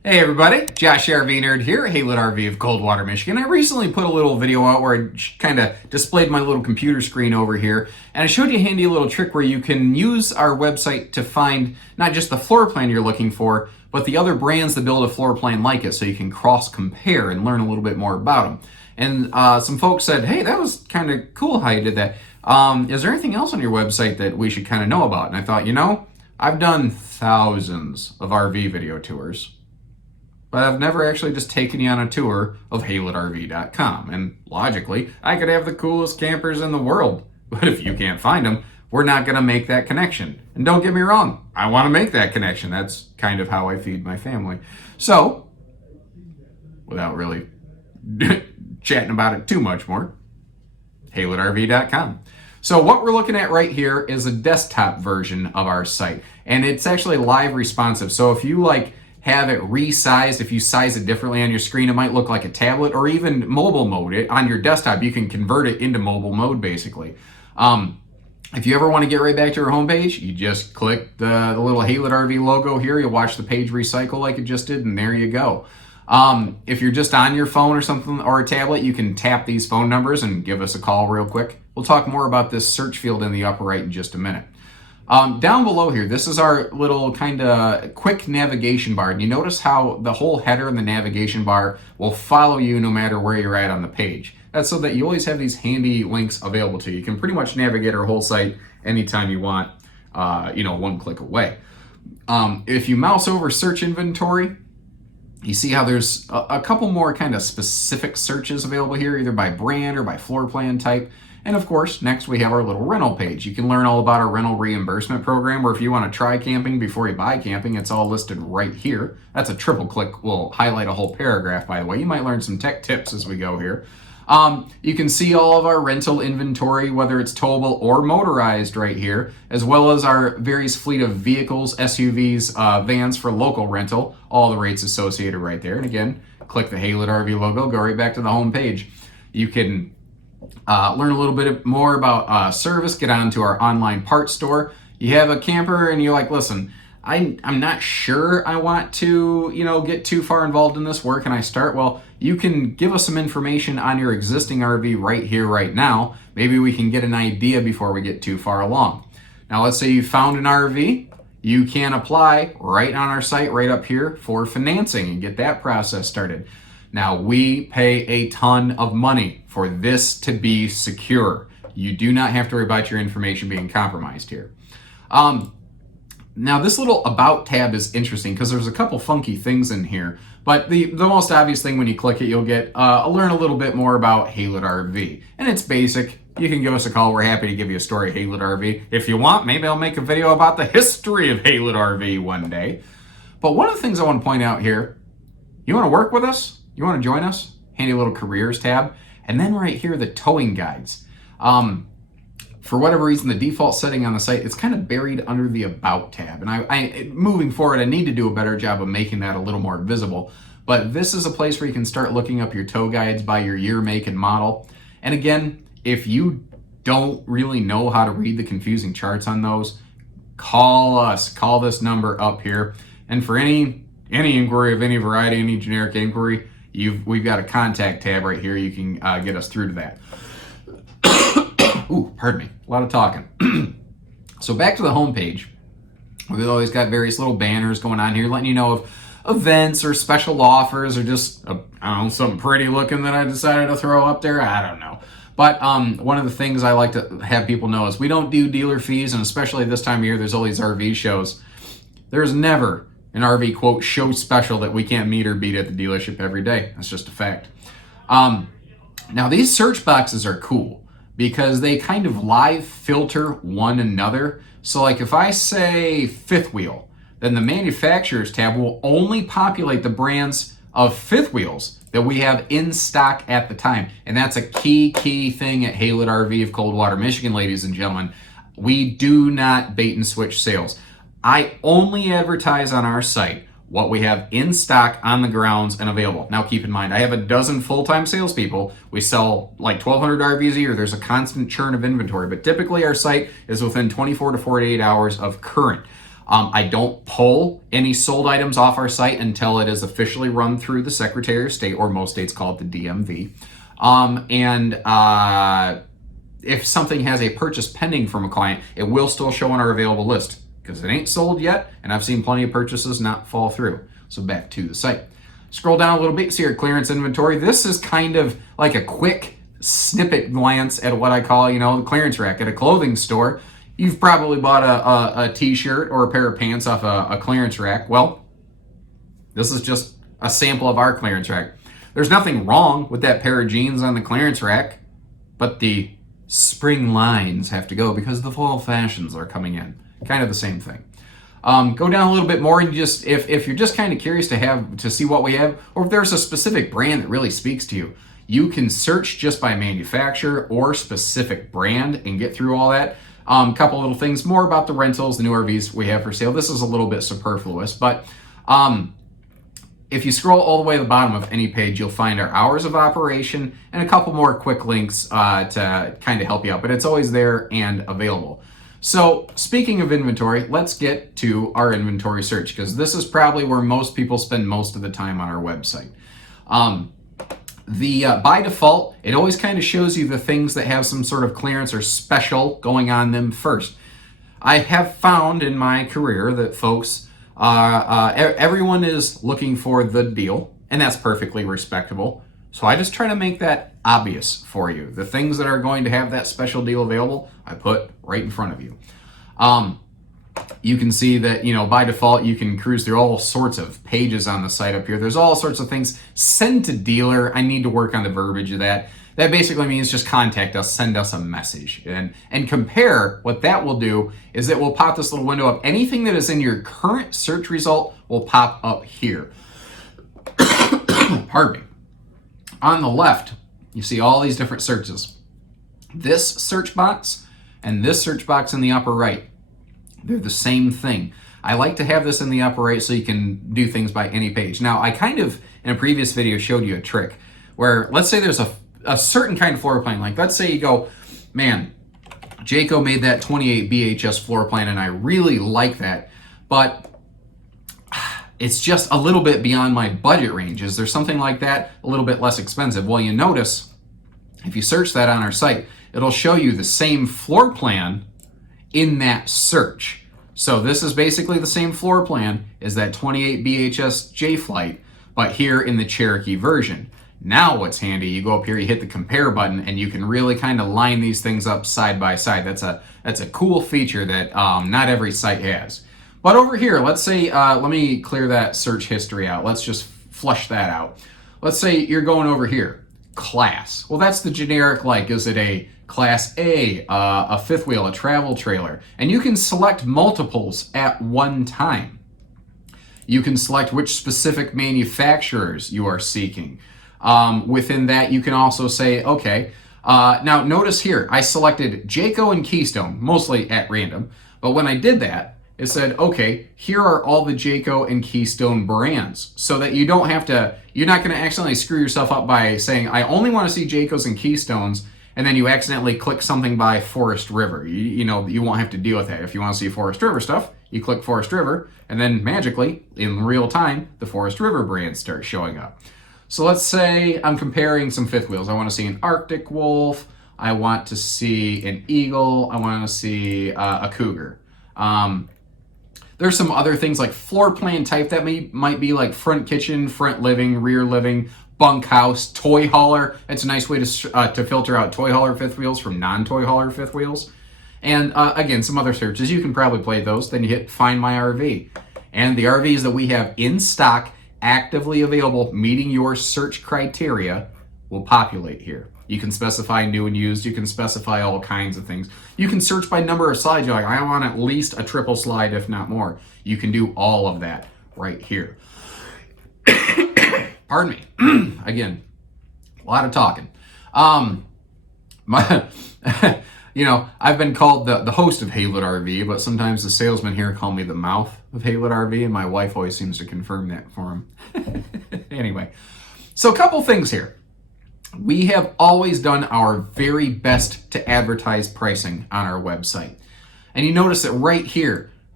Hey everybody, Josh RV Nerd here, Haylett RV of Coldwater, Michigan. I recently put a little video out where I kind of displayed my little computer screen over here, and I showed you a handy little trick where you can use our website to find not just the floor plan you're looking for, but the other brands that build a floor plan like it, so you can cross-compare and learn a little bit more about them. And some folks said, hey, that was kind of cool how you did that. Is there anything else on your website that we should kind of know about? And I thought, I've done thousands of RV video tours, but I've never actually just taken you on a tour of HaylettRV.com. And logically, I could have the coolest campers in the world, but if you can't find them, we're not going to make that connection. And don't get me wrong, I want to make that connection. That's kind of how I feed my family. So, without really chatting about it too much more, HaylettRV.com. So what we're looking at right here is a desktop version of our site, and it's actually live responsive. So if you have it resized, if you size it differently on your screen, it might look like a tablet, or even mobile mode. On your desktop, you can convert it into mobile mode, basically. If you ever want to get right back to your homepage, you just click the little Haylett RV logo here. You'll watch the page recycle like it just did, and there you go. If you're just on your phone or something, or a tablet, you can tap these phone numbers and give us a call real quick. We'll talk more about this search field in the upper right in just a minute. Down below here, this is our little kind of quick navigation bar. And you notice how the whole header and the navigation bar will follow you no matter where you're at on the page. That's so that you always have these handy links available to you. You can pretty much navigate our whole site anytime you want, one click away. If you mouse over search inventory, you see how there's a couple more kind of specific searches available here, either by brand or by floor plan type. And of course, next we have our little rental page. You can learn all about our rental reimbursement program, where if you want to try camping before you buy camping, it's all listed right here. That's a triple click, will highlight a whole paragraph, by the way. You might learn some tech tips as we go here. You can see all of our rental inventory, whether it's towable or motorized right here, as well as our various fleet of vehicles, SUVs, vans for local rental, all the rates associated right there. And again, click the Haylett RV logo, go right back to the home page. You can learn a little bit more about service, get onto our online parts store. You have a camper and you're like, listen, I'm not sure I want to, get too far involved in this. Where can I start? Well, you can give us some information on your existing RV right here, right now. Maybe we can get an idea before we get too far along. Now, let's say you found an RV. You can apply right on our site, right up here, for financing and get that process started. Now, we pay a ton of money for this to be secure. You do not have to worry about your information being compromised here. Now, this little About tab is interesting because there's a couple funky things in here. But the most obvious thing when you click it, you'll get learn a little bit more about Haylett RV. And it's basic. You can give us a call. We're happy to give you a story of Haylett RV. If you want, maybe I'll make a video about the history of Haylett RV one day. But one of the things I want to point out here, you want to work with us? You want to join us? Handy little careers tab. And then right here, the towing guides. For whatever reason, the default setting on the site, it's kind of buried under the About tab. And I moving forward, I need to do a better job of making that a little more visible. But this is a place where you can start looking up your tow guides by your year, make, and model. And again, if you don't really know how to read the confusing charts on those, call us. Call this number up here. And for any inquiry of any variety, any generic inquiry, we've got a contact tab right here. You can get us through to that. Ooh, pardon me, a lot of talking. So back to the home page. We've always got various little banners going on here letting you know of events or special offers, or just, something pretty looking that I decided to throw up there. I don't know. But one of the things I like to have people know is we don't do dealer fees, and especially this time of year, there's all these RV shows. There's never an RV, quote, show special that we can't meet or beat at the dealership every day. That's just a fact. Now, these search boxes are cool because they kind of live filter one another. So like if I say fifth wheel, then the manufacturers tab will only populate the brands of fifth wheels that we have in stock at the time. And that's a key thing at Haylett RV of Coldwater, Michigan, ladies and gentlemen. We do not bait and switch sales. I only advertise on our site what we have in stock on the grounds and available. Now keep in mind, I have a dozen full-time salespeople. We sell like 1,200 RVs a year. There's a constant churn of inventory, but typically our site is within 24 to 48 hours of current. I don't pull any sold items off our site until it is officially run through the Secretary of State, or most states call it the DMV. If something has a purchase pending from a client, it will still show on our available list because it ain't sold yet, and I've seen plenty of purchases not fall through. So back to the site. Scroll down a little bit, see our clearance inventory. This is kind of like a quick snippet glance at what I call, the clearance rack at a clothing store. You've probably bought a t-shirt or a pair of pants off a clearance rack. Well, this is just a sample of our clearance rack. There's nothing wrong with that pair of jeans on the clearance rack, but the spring lines have to go because the fall fashions are coming in. Kind of the same thing. Go down a little bit more and just, if you're just kind of curious to see what we have, or if there's a specific brand that really speaks to you, you can search just by manufacturer or specific brand and get through all that. Couple little things more about the rentals, the new RVs we have for sale. This is a little bit superfluous, but if you scroll all the way to the bottom of any page, you'll find our hours of operation and a couple more quick links to kind of help you out, but it's always there and available. So speaking of inventory, let's get to our inventory search, because this is probably where most people spend most of the time on our website. By default, it always kind of shows you the things that have some sort of clearance or special going on them first. I have found in my career that folks, everyone is looking for the deal, and that's perfectly respectable. So I just try to make that obvious for you. The things that are going to have that special deal available, I put right in front of you. You can see that, by default, you can cruise through all sorts of pages on the site up here. There's all sorts of things. Send to dealer. I need to work on the verbiage of that. That basically means just contact us, send us a message. And compare, what that will do is it will pop this little window up. Anything that is in your current search result will pop up here. Pardon me. On the left, you see all these different searches. This search box and this search box in the upper right, they're the same thing. I like to have this in the upper right so you can do things by any page. Now, I kind of, in a previous video, showed you a trick where, let's say there's a certain kind of floor plan. Like, let's say you go, man, Jayco made that 28 BHS floor plan and I really like that, but it's just a little bit beyond my budget range. Is there something like that a little bit less expensive? Well, you notice if you search that on our site, it'll show you the same floor plan in that search. So this is basically the same floor plan as that 28 BHS J Flight, but here in the Cherokee version. Now what's handy, you go up here, you hit the compare button, and you can really kind of line these things up side by side. That's a cool feature that not every site has. But over here, let's say, let me clear that search history out. Let's just flush that out. Let's say you're going over here, class. Well, that's the generic, like, is it a class a fifth wheel, a travel trailer? And you can select multiples at one time. You can select which specific manufacturers you are seeking. Within that, you can also say, okay, now notice here, I selected Jayco and Keystone, mostly at random. But when I did that, it said, okay, here are all the Jayco and Keystone brands, so that you don't have to, you're not going to accidentally screw yourself up by saying, I only want to see Jaycos and Keystones, and then you accidentally click something by Forest River. You won't have to deal with that. If you want to see Forest River stuff, you click Forest River, and then magically, in real time, the Forest River brands start showing up. So let's say I'm comparing some fifth wheels. I want to see an Arctic Wolf. I want to see an Eagle. I want to see a Cougar. There's some other things like floor plan type that might be like front kitchen, front living, rear living, bunkhouse, toy hauler. It's a nice way to filter out toy hauler fifth wheels from non-toy hauler fifth wheels. And again, some other searches. You can probably play those. Then you hit Find My RV. And the RVs that we have in stock, actively available, meeting your search criteria, will populate here. You can specify new and used. You can specify all kinds of things. You can search by number of slides. You're like, I want at least a triple slide, if not more. You can do all of that right here. Pardon me. Again, a lot of talking. I've been called the host of Haylett RV, but sometimes the salesmen here call me the mouth of Haylett RV, and my wife always seems to confirm that for him. Anyway, so a couple things here. We have always done our very best to advertise pricing on our website. And you notice that right here,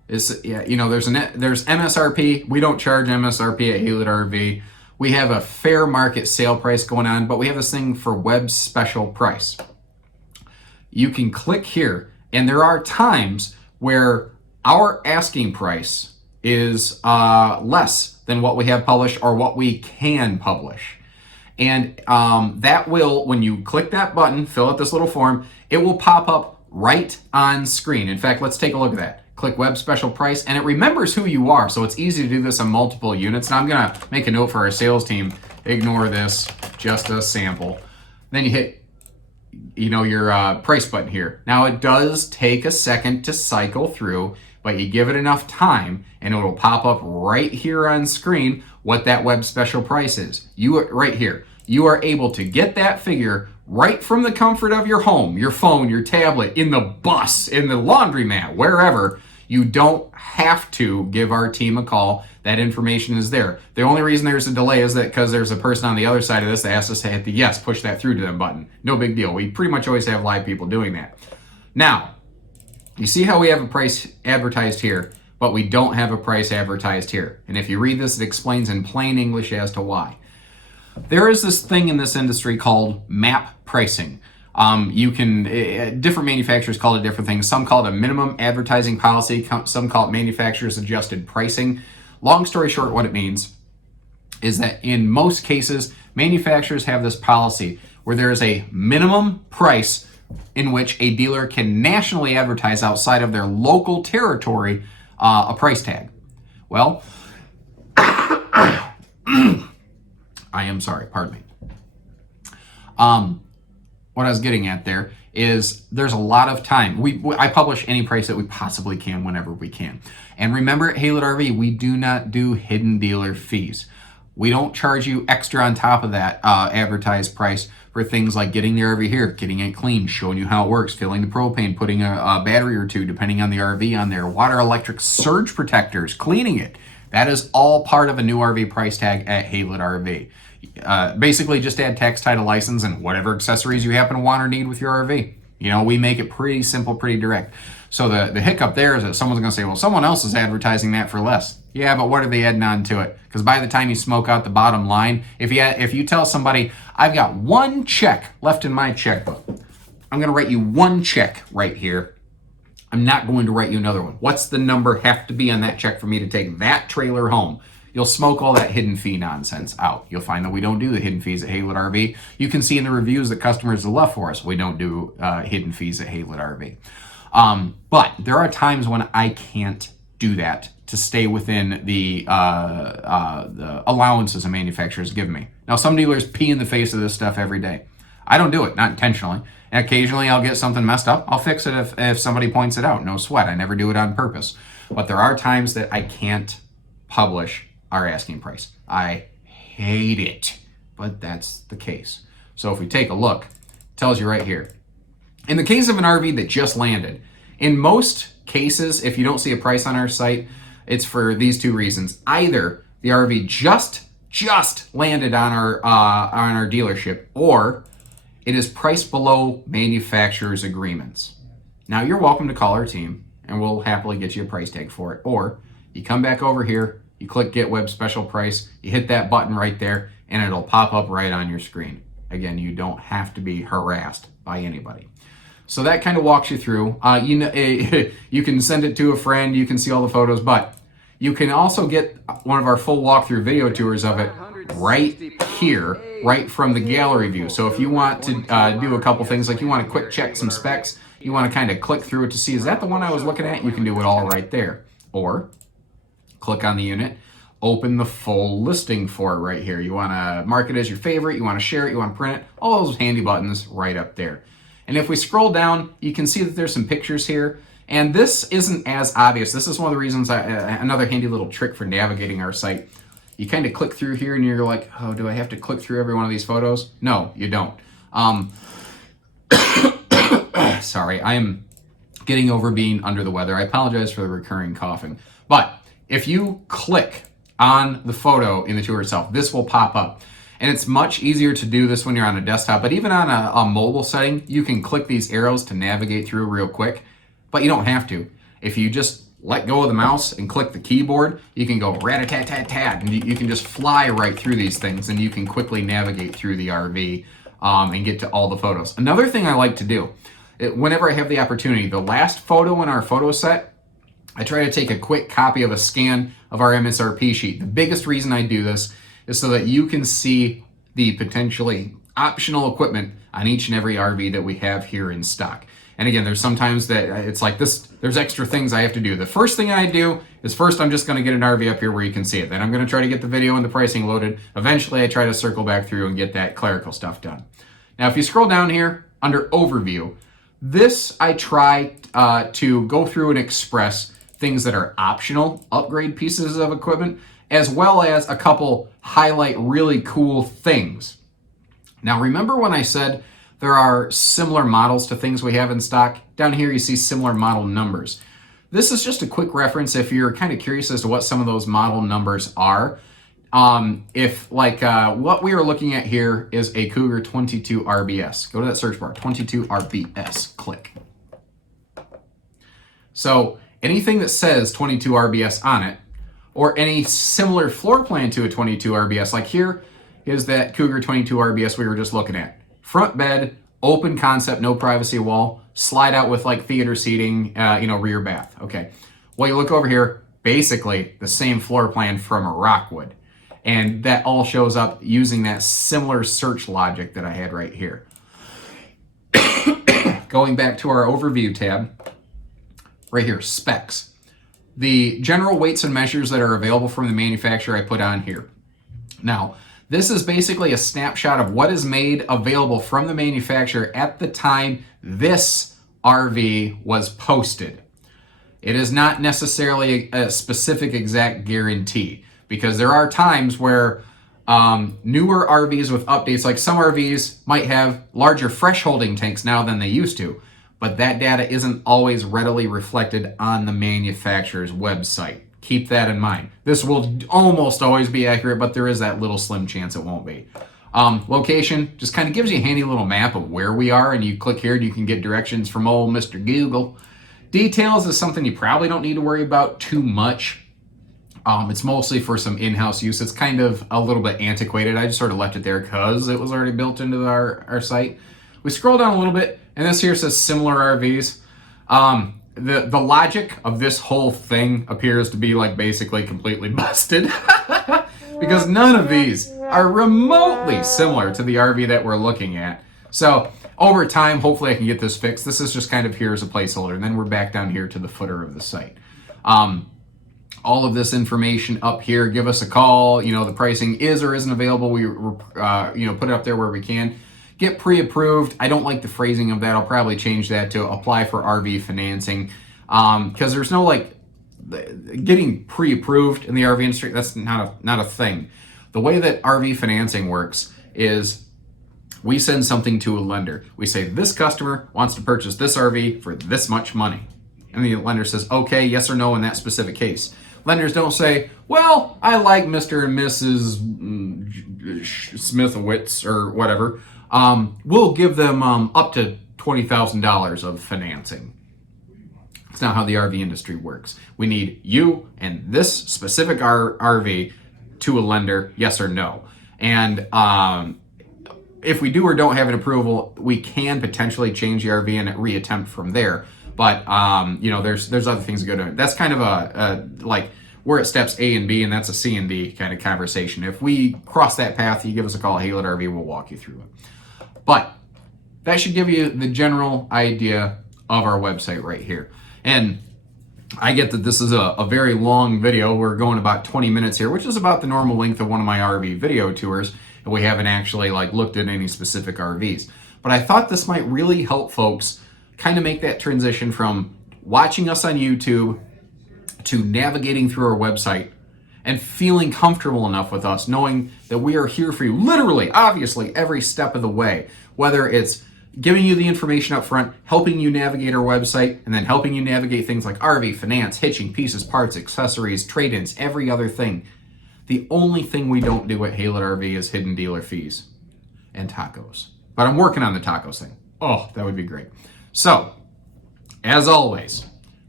Is, yeah, you know, there's MSRP. We don't charge MSRP at Haylett RV. We have a fair market sale price going on, but we have this thing for web special price. You can click here, and there are times where our asking price is less than what we have published or what we can publish. And that will, when you click that button, fill out this little form, it will pop up right on screen. In fact, let's take a look at that. Click web special price, and it remembers who you are, so it's easy to do this on multiple units. Now I'm gonna make a note for our sales team, ignore this, just a sample. Then you hit, you know, your price button here. Now it does take a second to cycle through, but you give it enough time and it will pop up right here on screen what that web special price is. You are right here. You are able to get that figure right from the comfort of your home, your phone, your tablet, in the bus, in the laundromat, wherever. You don't have to give our team a call. That information is there. The only reason there's a delay is that because there's a person on the other side of this that has to say hit the yes, push that through to them button. No big deal. We pretty much always have live people doing that. Now, you see how we have a price advertised here, but we don't have a price advertised here. And if you read this, it explains in plain English as to why. There is this thing in this industry called map pricing. Different manufacturers call it different things. Some call it a minimum advertising policy. Some call it manufacturer's adjusted pricing. Long story short, what it means is that in most cases, manufacturers have this policy where there is a minimum price in which a dealer can nationally advertise outside of their local territory a price tag. Well, I am sorry, pardon me. What I was getting at there is there's a lot of time. I publish any price that we possibly can whenever we can. And remember, at Haylett RV, we do not do hidden dealer fees. We don't charge you extra on top of that advertised price for things like getting the RV here, getting it clean, showing you how it works, filling the propane, putting a battery or two, depending on the RV on there, water, electric, surge protectors, cleaning it. That is all part of a new RV price tag at Haylett RV. Basically, just add tax, title, license, and whatever accessories you happen to want or need with your RV. You know, we make it pretty simple, pretty direct. So the hiccup there is that someone's going to say, well, someone else is advertising that for less. Yeah, but what are they adding on to it? Because by the time you smoke out the bottom line, if you tell somebody, I've got one check left in my checkbook, I'm going to write you one check right here. I'm not going to write you another one. What's the number have to be on that check for me to take that trailer home? You'll smoke all that hidden fee nonsense out. You'll find that we don't do the hidden fees at Haylett RV. You can see in the reviews that customers have left for us, we don't do hidden fees at Haylett RV. But there are times when I can't do that to stay within the allowances a manufacturers give me. Now, some dealers pee in the face of this stuff every day. I don't do it, not intentionally. And occasionally I'll get something messed up. I'll fix it if somebody points it out. No sweat. I never do it on purpose. But there are times that I can't publish our asking price. I hate it, but that's the case. So if we take a look, it tells you right here. In the case of an RV that just landed, in most cases, if you don't see a price on our site, it's for these two reasons. Either the RV just landed on our dealership, or it is priced below manufacturer's agreements. Now, you're welcome to call our team, and we'll happily get you a price tag for it. Or you come back over here, you click Get Web Special Price, you hit that button right there, and it'll pop up right on your screen. Again, you don't have to be harassed by anybody. So that kind of walks you through. You can send it to a friend, you can see all the photos, but you can also get one of our full walkthrough video tours of it right here, right from the gallery view. So if you want to do a couple things, like you want to quick check some specs, you want to kind of click through it to see, is that the one I was looking at? You can do it all right there. Or click on the unit, open the full listing for it right here. You want to mark it as your favorite, you want to share it, you want to print it, all those handy buttons right up there. And if we scroll down, you can see that there's some pictures here. And this isn't as obvious. This is one of the reasons, another handy little trick for navigating our site. You kind of click through here and you're like, oh, do I have to click through every one of these photos? No, you don't. Sorry, I am getting over being under the weather. I apologize for the recurring coughing. But if you click on the photo in the tour itself, this will pop up. And it's much easier to do this when you're on a desktop, but even on a mobile setting, you can click these arrows to navigate through real quick, but you don't have to. If you just let go of the mouse and click the keyboard, you can go rat-a-tat-tat-tat, and you can just fly right through these things, and you can quickly navigate through the RV and get to all the photos. Another thing I like to do, whenever I have the opportunity, the last photo in our photo set, I try to take a quick copy of a scan of our MSRP sheet. The biggest reason I do this is so that you can see the potentially optional equipment on each and every RV that we have here in stock. And again, there's sometimes that it's like this, there's extra things I have to do. The first thing I do is first I'm just gonna get an RV up here where you can see it. Then I'm gonna try to get the video and the pricing loaded. Eventually I try to circle back through and get that clerical stuff done. Now, if you scroll down here under overview, this I try to go through and express things that are optional upgrade pieces of equipment, as well as a couple highlight really cool things. Now, remember when I said there are similar models to things we have in stock? Down here you see similar model numbers. This is just a quick reference if you're kind of curious as to what some of those model numbers are. If like what we are looking at here is a Cougar 22 RBS. Go to that search bar, 22 RBS, click. So anything that says 22 RBS on it, or any similar floor plan to a 22 RBS, like here is that Cougar 22 RBS we were just looking at. Front bed, open concept, no privacy wall, slide out with like theater seating, rear bath. Okay. Well, you look over here, basically the same floor plan from a Rockwood. And that all shows up using that similar search logic that I had right here. Going back to our overview tab, right here, specs. The general weights and measures that are available from the manufacturer I put on here. Now, this is basically a snapshot of what is made available from the manufacturer at the time this RV was posted. It is not necessarily a specific exact guarantee, because there are times where newer RVs with updates, like some RVs might have larger fresh holding tanks now than they used to, but that data isn't always readily reflected on the manufacturer's website. Keep that in mind. This will almost always be accurate, but there is that little slim chance it won't be. Location just kind of gives you a handy little map of where we are, and you click here and you can get directions from old Mr. Google. Details is something you probably don't need to worry about too much. It's mostly for some in-house use. It's kind of a little bit antiquated. I just sort of left it there because it was already built into our site. We scroll down a little bit, and this here says similar RVs. The logic of this whole thing appears to be like basically completely busted because none of these are remotely similar to the RV that we're looking at. So over time, hopefully I can get this fixed. This is just kind of here as a placeholder, and then we're back down here to the footer of the site. All of this information up here, give us a call. The pricing is or isn't available. We put it up there where we can. Get pre-approved. I don't like the phrasing of that. I'll probably change that to apply for RV financing, because there's no getting pre-approved in the RV industry. That's not a thing. The way that RV financing works is we send something to a lender. We say this customer wants to purchase this RV for this much money, and the lender says okay, yes or no in that specific case. Lenders don't say, well, I like Mr. and Mrs. Smithowitz or whatever. We'll give them up to $20,000 of financing. It's not how the RV industry works. We need you and this specific RV to a lender, yes or no. And if we do or don't have an approval, we can potentially change the RV and reattempt from there. But there's other things that go to it. That's kind of we're at steps A and B, and that's a C and D kind of conversation. If we cross that path, you give us a call, Haylett RV, we'll walk you through it. But that should give you the general idea of our website right here. And I get that this is a very long video. We're going about 20 minutes here, which is about the normal length of one of my RV video tours, and we haven't actually looked at any specific RVs. But I thought this might really help folks kind of make that transition from watching us on YouTube to navigating through our website and feeling comfortable enough with us, knowing that we are here for you, literally, obviously, every step of the way, whether it's giving you the information up front, helping you navigate our website, and then helping you navigate things like RV, finance, hitching, pieces, parts, accessories, trade-ins, every other thing. The only thing we don't do at Haylett RV is hidden dealer fees and tacos. But I'm working on the tacos thing. Oh, that would be great. So, as always,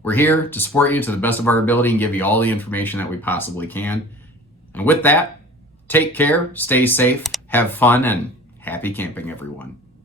We're here to support you to the best of our ability and give you all the information that we possibly can. And with that, take care, stay safe, have fun, and happy camping, everyone.